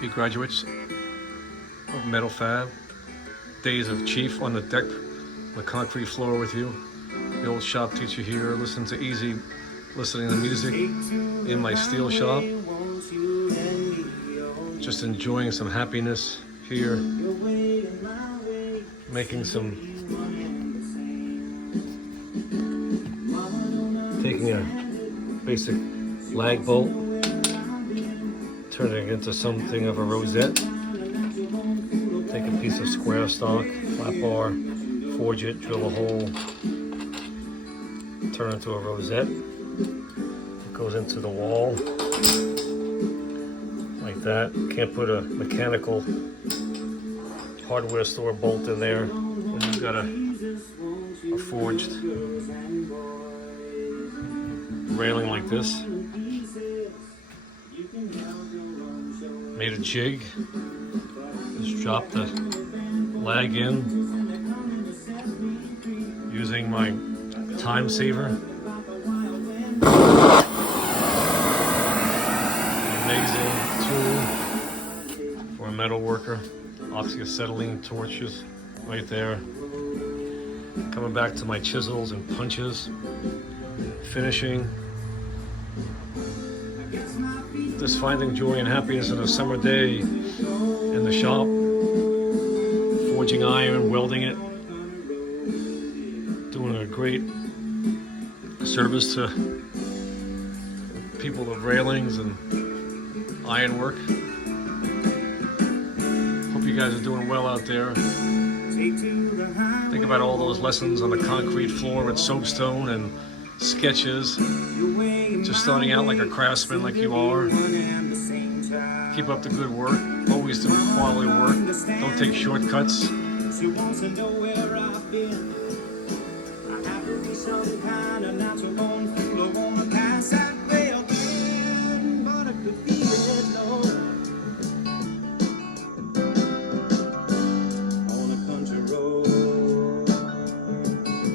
You graduates of metal fab, days of chief on the deck, the concrete floor with you. The old shop teacher here, listen to easy listening to music in my steel shop. Just enjoying some happiness here, making some, taking a basic lag bolt, turning it into something of a rosette. Take a piece of square stock, flat bar, forge it, drill a hole, turn it into a rosette. It goes into the wall like that. Can't put a mechanical hardware store bolt in there. And you've got a forged railing like this. Made a jig. Just drop the lag in using my time saver. Amazing tool for a metal worker. Oxyacetylene torches right there. Coming back to my chisels and punches. Finishing. Just finding joy and happiness on a summer day in the shop. Forging iron, welding it. Doing a great service to people of railings and ironwork. Hope you guys are doing well out there. Think about all those lessons on the concrete floor with soapstone and sketches. Just starting out like a craftsman like you are. Keep up the good work. Always do quality work. Don't take shortcuts.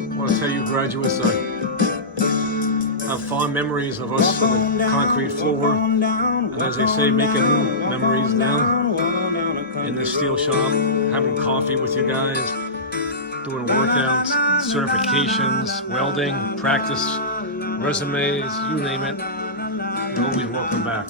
I want to tell you graduates, I have fond memories of us on the concrete floor, and as they say, making new memories now in this steel shop, having coffee with you guys, doing workouts, certifications, welding, practice, resumes, you name it. You're always welcome back.